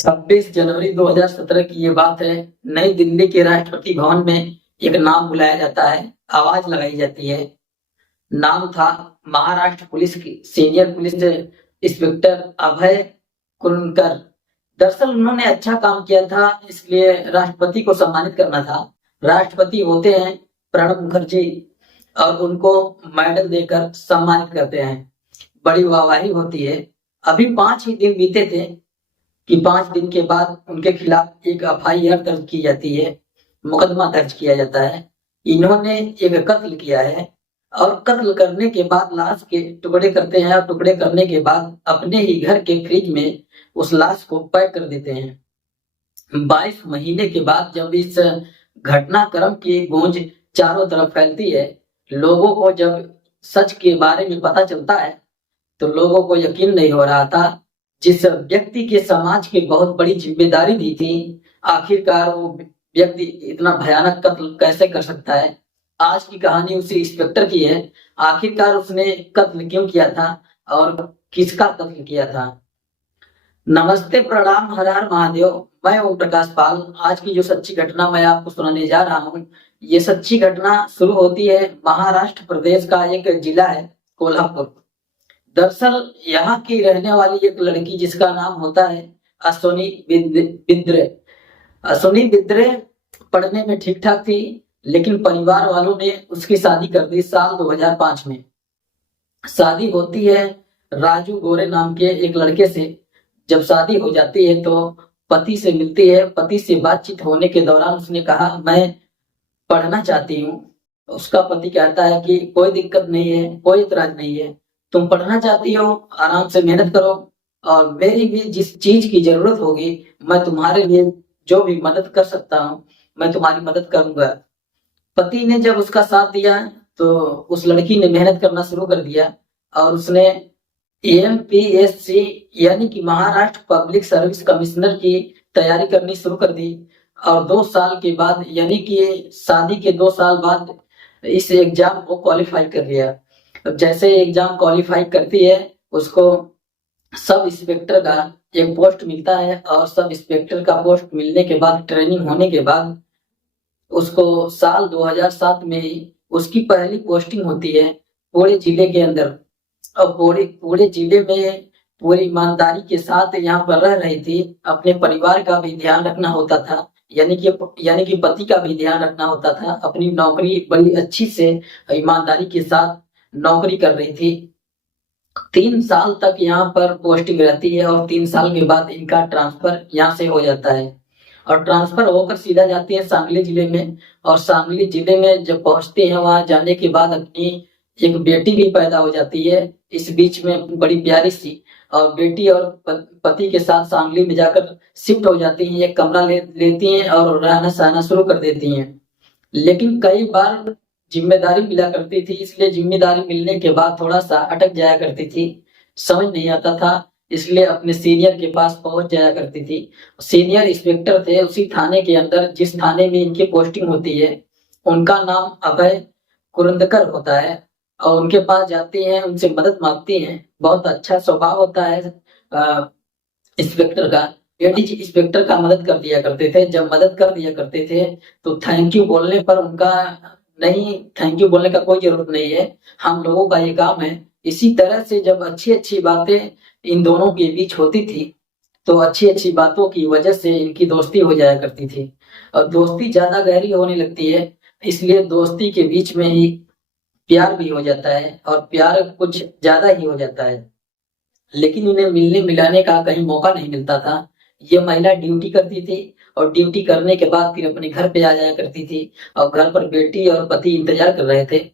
26 जनवरी 2017 की ये बात है। नई दिल्ली के राष्ट्रपति भवन में एक नाम बुलाया जाता है, आवाज लगाई जाती है। नाम था महाराष्ट्र पुलिस की सीनियर पुलिस इंस्पेक्टर अभय कुरनकर। दरअसल उन्होंने अच्छा काम किया था, इसलिए राष्ट्रपति को सम्मानित करना था। राष्ट्रपति होते हैं प्रणब मुखर्जी और उनको मेडल देकर सम्मानित करते हैं। बड़ी वाहवाही होती है। अभी 5 ही दिन बीते थे कि 5 दिन के बाद उनके खिलाफ एक एफआईआर दर्ज की जाती है, मुकदमा दर्ज किया जाता है। इन्होंने एक कत्ल किया है और कत्ल करने के बाद लाश के टुकड़े करते हैं और टुकड़े करने के बाद अपने ही घर के फ्रिज में उस लाश को पैक कर देते हैं। 22 महीने के बाद जब इस घटनाक्रम की गूंज चारों तरफ फैलती है, लोगों को जब सच के बारे में पता चलता है तो लोगों को यकीन नहीं हो रहा था। जिस व्यक्ति के समाज की बहुत बड़ी जिम्मेदारी दी थी, आखिरकार वो व्यक्ति इतना भयानक कत्ल कैसे कर सकता है। आज की कहानी उसी इंस्पेक्टर की है। आखिरकार उसने कत्ल क्यों किया था और किसका कत्ल किया था। नमस्ते, प्रणाम, हर हर महादेव। मैं ओम प्रकाश पाल। आज की जो सच्ची घटना मैं आपको सुनाने जा रहा हूँ, ये सच्ची घटना शुरू होती है महाराष्ट्र प्रदेश का एक जिला है कोल्हापुर। दरअसल यहाँ की रहने वाली एक लड़की जिसका नाम होता है अश्विनी बिद्रे। अश्विनी बिद्रे पढ़ने में ठीक ठाक थी, लेकिन परिवार वालों ने उसकी शादी कर दी साल 2005 में। शादी होती है राजू गोरे नाम के एक लड़के से। जब शादी हो जाती है तो पति से मिलती है। पति से बातचीत होने के दौरान उसने कहा, मैं पढ़ना चाहती हूँ। उसका पति कहता है कि कोई दिक्कत नहीं है, कोई इतराज नहीं है, तुम पढ़ना चाहती हो, आराम से मेहनत करो और मेरी भी जिस चीज की जरूरत होगी मैं तुम्हारे लिए जो भी मदद कर सकता हूँ मैं तुम्हारी मदद करूंगा। पति ने जब उसका साथ दिया तो उस लड़की ने मेहनत करना शुरू कर दिया और उसने एमपीएससी यानी कि महाराष्ट्र पब्लिक सर्विस कमिश्नर की तैयारी करनी शुरू कर दी। और 2 साल के बाद यानी कि शादी के 2 साल बाद इस एग्जाम को क्वालिफाई कर लिया। अब जैसे एग्जाम क्वालिफाई करती है, उसको सब इंस्पेक्टर का एक पोस्ट मिलता है और सब इंस्पेक्टर का पोस्ट मिलने के बाद ट्रेनिंग होने के बाद उसको साल 2007 में ही उसकी पहली पोस्टिंग होती है पूरे जिले के अंदर। और पूरे जिले में पूरी ईमानदारी के साथ यहाँ पर रह रही थी। अपने परिवार का भी ध्यान रखना होता था, यानी कि पति का भी ध्यान रखना होता था। अपनी नौकरी बड़ी अच्छी से ईमानदारी के साथ नौकरी कर रही थी। 3 साल तक यहाँ पर पोस्टिंग रहती है और 3 साल के बाद इनका ट्रांसफर यहाँ से हो जाता है और ट्रांसफर होकर सीधा जाती है सांगली जिले में। और सांगली जिले में जब पहुंचते हैं, वहां जाने के बाद अपनी एक बेटी भी पैदा हो जाती है। इस बीच में बड़ी प्यारी सी और बेटी और पति के साथ सांगली में जाकर शिफ्ट हो जाती हैं। एक कमरा लेती हैं और रहना सहना शुरू कर देती हैं। लेकिन कई बार जिम्मेदारी मिला करती थी, इसलिए जिम्मेदारी मिलने के बाद थोड़ा सा अटक जाया करती थी, समझ नहीं आता था, इसलिए अपने सीनियर के पास पहुंच जाया करती थी। सीनियर इंस्पेक्टर थे उसी थाने के अंदर जिस थाने में इनकी पोस्टिंग होती है। उनका नाम अभय कुरंदकर होता है और उनके पास जाती हैं, उनसे मदद मांगती हैं। बहुत अच्छा स्वभाव होता है इंस्पेक्टर का। लेडीज इंस्पेक्टर का मदद कर दिया करते थे। जब मदद कर दिया करते थे तो थैंक यू बोलने पर उनका नहीं, थैंक यू बोलने का कोई जरूरत नहीं है, हम लोगों का ये काम है। इसी तरह से जब अच्छी अच्छी बातें इन दोनों के बीच होती थी तो अच्छी अच्छी बातों की वजह से इनकी दोस्ती हो जाया करती थी और दोस्ती ज्यादा गहरी होने लगती है। इसलिए दोस्ती के बीच में ही प्यार भी हो जाता है और प्यार कुछ ज्यादा ही हो जाता है। लेकिन इन्हें मिलने मिलाने का कहीं मौका नहीं मिलता था। ये महिला ड्यूटी करती थी और ड्यूटी करने के बाद फिर अपने घर पे आ जाया करती थी और घर पर बेटी और पति इंतजार कर रहे थे।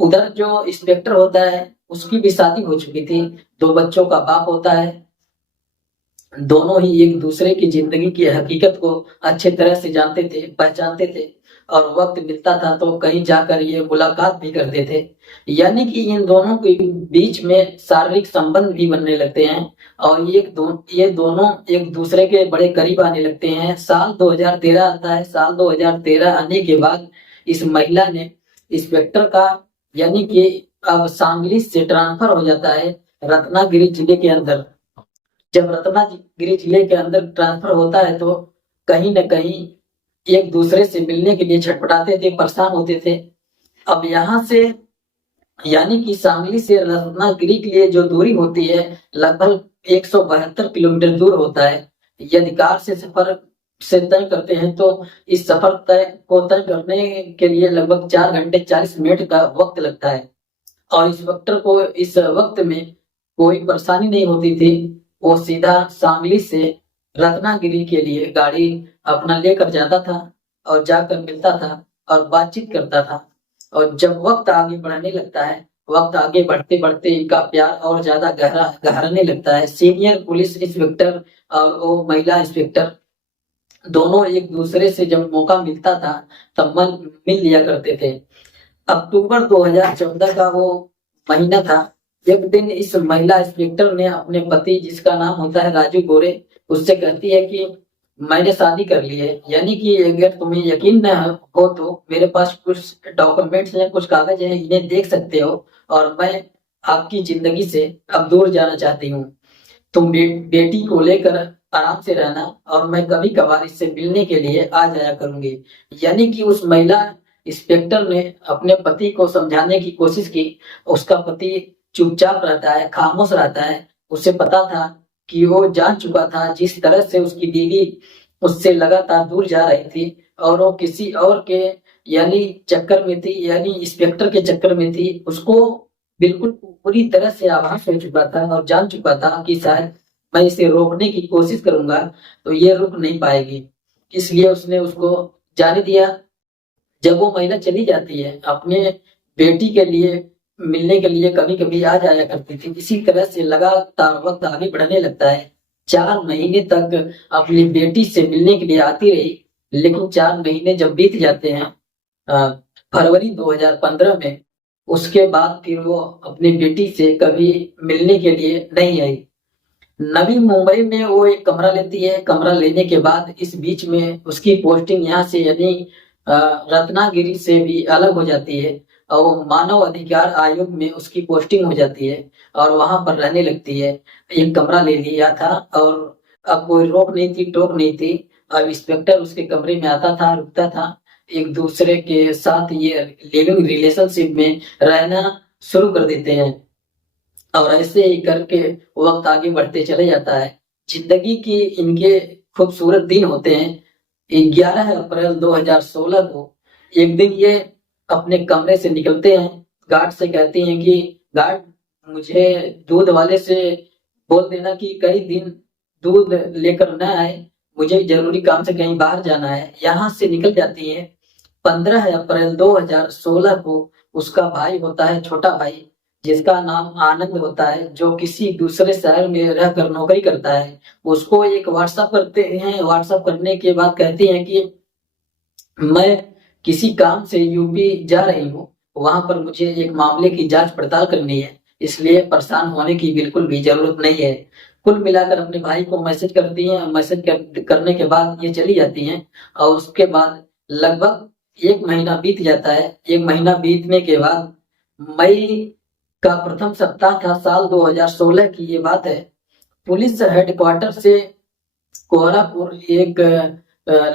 उधर जो इंस्पेक्टर होता है उसकी भी शादी हो चुकी थी, 2 बच्चों का बाप होता है। दोनों ही एक दूसरे की जिंदगी की हकीकत को अच्छे तरह से जानते थे, पहचानते थे और वक्त मिलता था तो कहीं जाकर ये मुलाकात भी करते थे। यानी कि इन दोनों के बीच में शारीरिक संबंध भी बनने लगते हैं और ये दोनों एक दूसरे के बड़े करीब आने लगते हैं। साल 2013 आता है। साल 2013 आने के बाद इस महिला ने इंस्पेक्टर का यानी कि अब सांगली से ट्रांसफर हो जाता है रत्नागिरी जिले के अंदर। जब रत्नागिरी जिले के अंदर ट्रांसफर होता है तो कहीं न कहीं एक दूसरे से मिलने के लिए छटपटाते थे, परेशान होते थे। अब यहाँ से यानी कि सांगली से रत्नागिरी के लिए जो दूरी होती है लगभग 172 किलोमीटर दूर होता है। यदि कार से सफर से तय करते हैं तो इस सफर तय करने के लिए लगभग 4 घंटे 40 मिनट का वक्त लगता है और इंस्पेक्टर को इस वक्त में कोई परेशानी नहीं होती थी। वो सीधा सांगली से रत्नागिरी के लिए गाड़ी अपना लेकर जाता था और जाकर मिलता था और बातचीत करता था। और जब वक्त आगे बढ़ने लगता है, वक्त आगे बढ़ते बढ़ते इनका प्यार और ज्यादा गहराने लगता है। सीनियर पुलिस इंस्पेक्टर और वो महिला इंस्पेक्टर दोनों एक दूसरे से जब मौका मिलता था तब मिल लिया करते थे। अक्टूबर 2014 का वो महीना था। एक दिन इस महिला इंस्पेक्टर ने अपने पति, जिसका नाम होता है राजू गोरे, उससे कहती है कि मैंने शादी कर ली है, यानी कि अगर तुम्हें यकीन न हो तो मेरे पास कुछ डॉक्यूमेंट्स हैं, कुछ कागज हैं, इन्हें देख सकते हो और मैं आपकी जिंदगी से अब दूर जाना चाहती हूँ। तुम बेटी को लेकर आराम से रहना और मैं कभी कभार इससे मिलने के लिए आ जाया करूंगी। यानी कि उस महिला इंस्पेक्टर ने अपने पति को समझाने की कोशिश की। उसका पति चुपचाप रहता है, खामोश रहता है। उसे पता था कि वो जान चुका था जिस तरह से उसकी बीवी उससे लगातार दूर जा रही थी और वो किसी और के यानी चक्कर में थी, यानी इंस्पेक्टर के चक्कर में थी। उसको बिल्कुल पूरी तरह से आभास हो चुका था और जान चुका था कि शायद मैं इसे रोकने की कोशिश करूंगा तो ये रुक नहीं पाएगी। इसलिए उसने उसको जाने दिया। जब वो महिला चली जाती है, अपने बेटी के लिए मिलने के लिए कभी कभी आ जाया करती थी। इसी तरह से लगातार वक्त आगे बढ़ने लगता है। 4 महीने तक अपनी बेटी से मिलने के लिए आती रही, लेकिन 4 महीने जब बीत जाते हैं फरवरी 2015 में, उसके बाद फिर वो अपनी बेटी से कभी मिलने के लिए नहीं आई। नवी मुंबई में वो एक कमरा लेती है। कमरा लेने के बाद इस बीच में उसकी पोस्टिंग यहाँ से यानी रत्नागिरी से भी अलग हो जाती है और वो मानव अधिकार आयोग में उसकी पोस्टिंग हो जाती है और वहां पर रहने लगती है। एक कमरा ले लिया था और अब कोई रोक नहीं थी, टोक नहीं थी। अब इंस्पेक्टर उसके कमरे में आता था, रुकता था। एक दूसरे के साथ ये लिविंग रिलेशनशिप में रहना शुरू कर देते हैं और ऐसे ही करके वक्त आगे बढ़ते चले जाता है। जिंदगी की इनके खूबसूरत दिन होते हैं। 11 अप्रैल 2016 को एक दिन ये अपने कमरे से निकलते हैं। गार्ड से कहते हैं कि गार्ड, मुझे दूध वाले से बोल देना कि कई दिन दूध लेकर न आए, मुझे जरूरी काम से कहीं बाहर जाना है। यहाँ से निकल जाती है। 15 अप्रैल 2016 को उसका भाई होता है, छोटा भाई, जिसका नाम आनंद होता है, जो किसी दूसरे शहर में रहकर नौकरी करता है, उसको एक व्हाट्सएप करते हैं। व्हाट्सएप करने के बाद कहते हैं कि मैं किसी काम से यूपी जा रही हूँ, वहां पर मुझे एक मामले की जांच पड़ताल करनी है, इसलिए परेशान होने की बिल्कुल भी जरूरत नहीं है। कुल मिलाकर अपने भाई को मैसेज करती हैं। करने के बाद ये चली जाती हैं और उसके बाद लगभग 1 महीना बीत जाता है। 1 महीना बीतने के बाद मई का प्रथम सप्ताह था, साल 2016 की ये बात है। पुलिस हेडक्वार्टर से कोहरापुर एक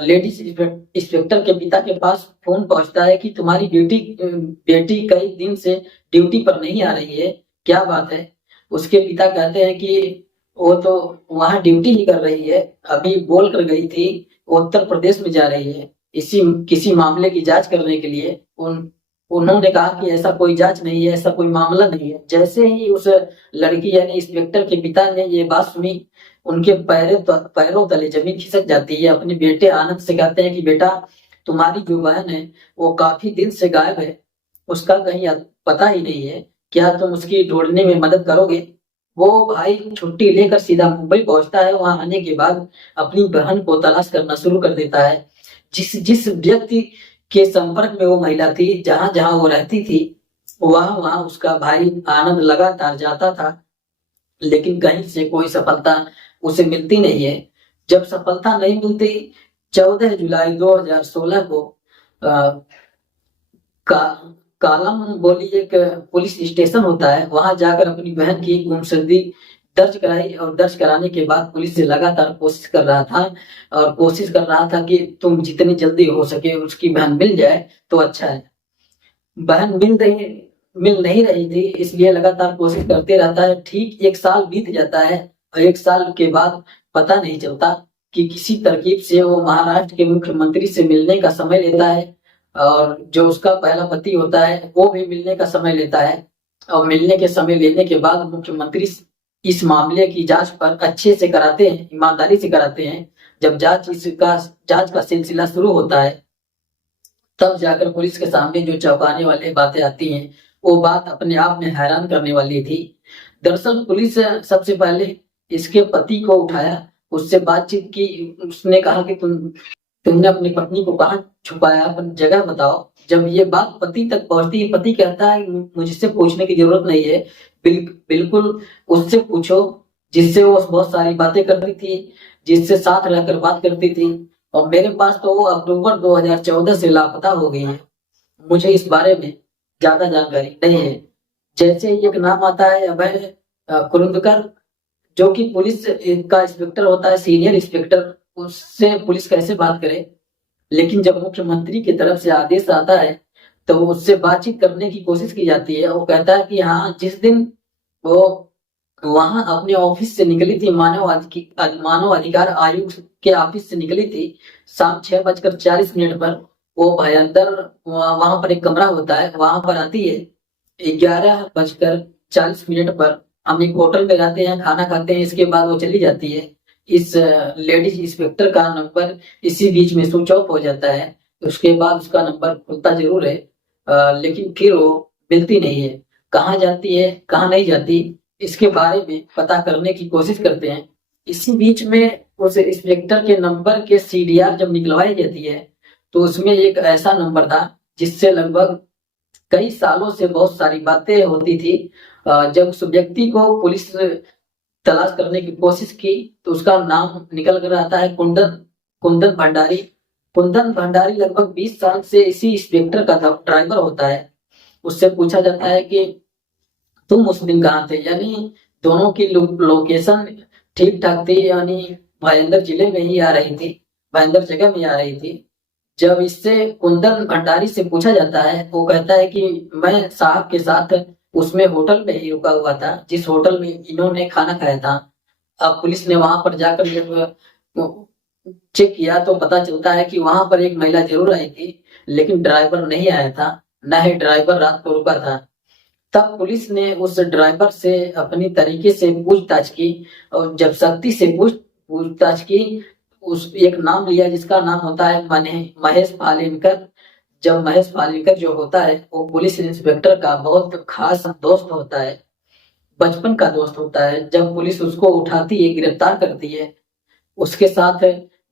लेडीज इंस्पेक्टर के पिता के पास फोन पहुंचता है कि तुम्हारी बेटी कई दिन से ड्यूटी पर नहीं आ रही है, क्या बात है। उसके पिता कहते हैं कि वो तो वहां ड्यूटी ही कर रही है, अभी बोल कर गई थी वो उत्तर प्रदेश में जा रही है इसी किसी मामले की जांच करने के लिए। उन्होंने कहा कि ऐसा कोई जांच नहीं है, ऐसा कोई मामला नहीं है। जैसे ही उस लड़की यानी इंस्पेक्टर के पिता ने ये बात सुनी, उनके पैरों तले जमीन खिसक जाती है। अपने बेटे आनंद से कहते हैं कि बेटा, तुम्हारी जो बहन है वो काफी दिन से गायब है, उसका कहीं पता ही नहीं है, क्या तुम उसकी ढूंढने में मदद करोगे। वो भाई छुट्टी लेकर सीधा मुंबई पहुंचता है। वहां आने के बाद अपनी बहन को तलाश करना शुरू कर देता है। जिस जिस व्यक्ति के संपर्क में वो महिला थी, जहां जहां वो रहती थी, वहां वहां उसका भाई आनंद लगातार जाता था, लेकिन कहीं से कोई सफलता उसे मिलती नहीं है। जब सफलता नहीं मिलती, 14 जुलाई 2016 को का कालम बोली एक पुलिस स्टेशन होता है, वहां जाकर अपनी बहन की गुमशुदगी दर्ज कराई और दर्ज कराने के बाद पुलिस से लगातार कोशिश कर रहा था और कोशिश कर रहा था कि तुम जितनी जल्दी हो सके उसकी बहन मिल जाए तो अच्छा है। बहन मिल नहीं रही थी, इसलिए लगातार कोशिश करते रहता है। ठीक 1 साल बीत जाता है और 1 साल के बाद पता नहीं चलता कि किसी तरकीब से वो महाराष्ट्र के मुख्यमंत्री से मिलने का समय लेता है और जो उसका पहला पति होता है वो भी मिलने का समय लेता है। और मिलने के समय लेने के बाद मुख्यमंत्री इस मामले की जांच पर अच्छे से कराते हैं, ईमानदारी से कराते हैं। जब जांच का सिलसिला शुरू होता है तब जाकर पुलिस के सामने जो चौंकाने वाली बातें आती हैं वो बात अपने आप में हैरान करने वाली थी। दरअसल पुलिस सबसे पहले इसके पति को उठाया, उससे बातचीत की। उसने कहा कि तुमने अपनी पत्नी को कहाँ छुपाया, अपनी जगह बताओ। जब ये बात पति तक पहुंचती है, पति कहता है मुझसे पूछने की जरूरत नहीं है, बिल्कुल उससे पूछो जिससे वो बहुत सारी बातें करती थी, जिससे साथ रहकर बात करती थी। और मेरे पास तो वो अक्टूबर 2014 से लापता हो गई है, मुझे इस बारे में ज्यादा जानकारी नहीं है। जैसे ही एक नाम आता है अभय कुरुंदकर, जो कि पुलिस का इंस्पेक्टर होता है, सीनियर इंस्पेक्टर, उससे पुलिस कैसे बात करे। लेकिन जब मुख्यमंत्री की तरफ से आदेश आता है तो उससे बातचीत करने की कोशिश की जाती है। वो कहता है कि हाँ, जिस दिन वो वहां अपने ऑफिस से निकली थी, मानव अधिकार आयोग के ऑफिस से निकली थी, शाम 6:40 पर वो भयंकर वहां पर एक कमरा होता है, वहां पर आती है। 11:40 पर हम एक होटल में रहते हैं, खाना खाते हैं, इसके बाद वो चली जाती है। इस लेडीज इंस्पेक्टर का नंबर इसी बीच में स्विच ऑफ हो जाता है। उसके बाद उसका नंबर खुलता जरूर है, लेकिन फिर वो मिलती नहीं है। कहाँ जाती है, कहाँ नहीं जाती, इसके बारे में पता करने की कोशिश करते हैं। इसी बीच में उस इंस्पेक्टर के नंबर के सीडीआर जब निकलवाई जाती है तो उसमें एक ऐसा नंबर था जिससे लगभग कई सालों से बहुत सारी बातें होती थी। जब उस व्यक्ति को पुलिस तलाश करने की कोशिश की तो उसका नाम निकल कर आता है कुंदन भंडारी। कुंदन भंडारी लगभग 20 साल से इसी इंस्पेक्टर का ड्राइवर होता है। उससे पूछा जाता है कि तुम उस दिन कहाँ थे, यानी दोनों की लोकेशन ठीक ठाक थी, यानी भाईंदर जिले में ही आ रही थी, भाईंदर जगह में आ रही थी। जब इससे कुंदन भंडारी से पूछा जाता है, वो कहता है कि मैं साहब के साथ उसमें होटल में ही रुका हुआ था जिस होटल में इन्होंने खाना खाया था। अब पुलिस ने वहां पर जाकर जब चेक किया तो पता चलता है कि वहां पर एक महिला जरूर आई थी, लेकिन ड्राइवर नहीं आया था, न ही ड्राइवर रात को रुका था। तब पुलिस ने उस ड्राइवर से अपनी तरीके से पूछताछ की और जब सख्ती से पूछताछ की, उस एक नाम लिया जिसका नाम होता है महेश पालेनकर। जब महेश पालेनकर जो होता है वो पुलिस इंस्पेक्टर का बहुत खास दोस्त होता है, बचपन का दोस्त होता है। जब पुलिस उसको उठाती है, गिरफ्तार करती है, उसके साथ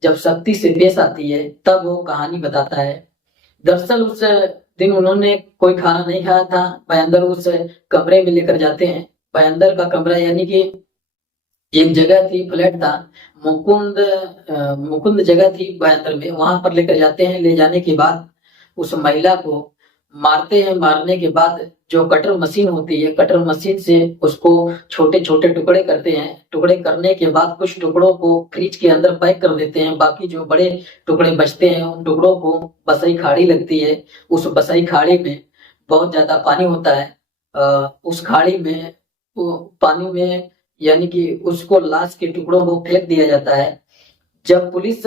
जब सख्ती से पेश आती है तब वो कहानी बताता है। दरअसल उस दिन उन्होंने कोई खाना नहीं खाया था। भयंदर उस कमरे में लेकर जाते हैं। भयंदर का कमरा यानी कि एक जगह थी, फ्लैट था, मुकुंद जगह थी भयंदर में, वहां पर लेकर जाते हैं। ले जाने के बाद उस महिला को मारते हैं। मारने के बाद जो कटर मशीन होती है, कटर मशीन से उसको छोटे छोटे टुकड़े करते हैं। टुकड़े करने के बाद कुछ टुकड़ों को फ्रिज के अंदर पैक कर देते हैं, बाकी जो बड़े टुकड़े बचते हैं उन टुकड़ों को बसई खाड़ी लगती है। उस बसई खाड़ी में बहुत ज्यादा पानी होता है। उस खाड़ी में पानी में यानी कि उसको लाश के टुकड़ों को फेंक दिया जाता है। जब पुलिस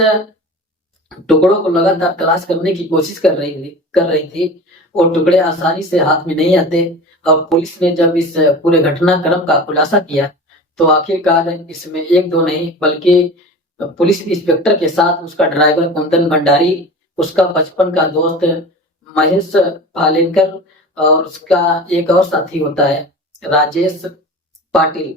टुकड़ों को लगातार तलाश करने की कोशिश कर रही थी और टुकड़े आसानी से हाथ में नहीं आते। और पुलिस ने जब इस पूरे घटनाक्रम का खुलासा किया तो आखिरकार इसमें एक दो नहीं बल्कि पुलिस इंस्पेक्टर के साथ उसका ड्राइवर कुंदन भंडारी, उसका बचपन का दोस्त महेश पालेनकर और उसका एक और साथी होता है राजेश पाटिल,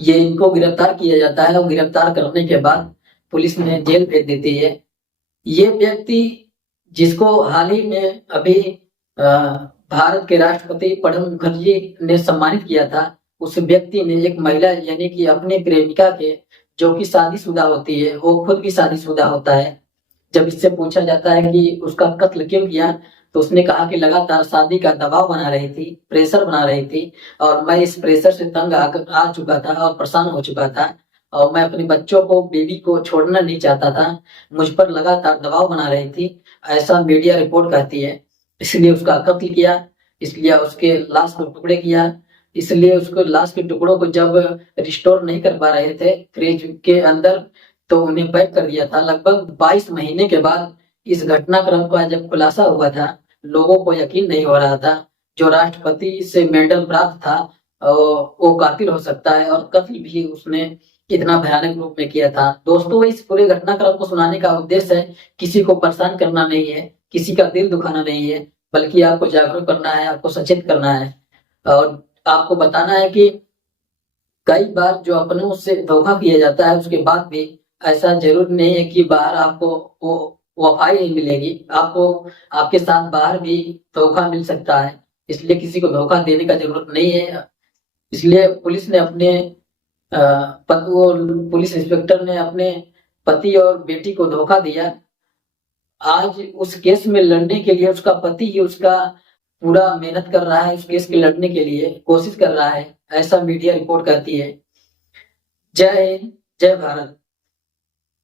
ये इनको गिरफ्तार किया जाता है। और गिरफ्तार करने के बाद पुलिस ने जेल भेज देती है। ये व्यक्ति जिसको हाल ही में अभी भारत के राष्ट्रपति प्रणब मुखर्जी ने सम्मानित किया था, उस व्यक्ति ने एक महिला यानी कि अपने प्रेमिका के, जो कि शादीशुदा होती है, वो खुद भी शादीशुदा होता है। जब इससे पूछा जाता है कि उसका कत्ल क्यों किया तो उसने कहा कि लगातार शादी का दबाव बना रही थी, प्रेशर बना रही थी और मैं इस प्रेशर से तंग आ चुका था और परेशान हो चुका था और मैं अपने बच्चों को, बीवी को छोड़ना नहीं चाहता था। मुझ पर लगातार दबाव बना रही थी, ऐसा मीडिया रिपोर्ट कहती है। इसलिए उसका कत्ल किया, इसलिए उसके लाश को टुकड़े किया, इसलिए उसको लाश के टुकड़ों को जब रिस्टोर नहीं कर पा रहे थे फ्रिज के अंदर, तो उन्हें पैक कर दिया था। लगभग 22 महीने के बाद इस घटनाक्रम का जब खुलासा हुआ था, लोगों को यकीन नहीं हो रहा था। जो राष्ट्रपति से मेडल प्राप्त था वो कातिल हो सकता है, और कत्ल भी उसने इतना भयानक रूप में किया था। दोस्तों, इस पूरे घटनाक्रम को सुनाने का उद्देश्य है किसी को परेशान करना नहीं है, किसी का दिल दुखाना नहीं है, बल्कि आपको जागरूक करना है, आपको सचेत करना है और आपको बताना है कि कई बार जो अपनों से धोखा किया जाता है उसके बाद भी ऐसा जरूर नहीं है कि बाहर आपको वो वफाई नहीं मिलेगी। आपको आपके साथ बाहर भी धोखा मिल सकता है, इसलिए किसी को धोखा देने का जरूरत नहीं है। इसलिए पुलिस ने अपने वो पुलिस इंस्पेक्टर ने अपने पति और बेटी को धोखा दिया। आज उस केस में लड़ने के लिए उसका पति ही उसका पूरा मेहनत कर रहा है, उस केस के लड़ने के लिए कोशिश कर रहा है, ऐसा मीडिया रिपोर्ट कहती है। जय हिंद, जय भारत।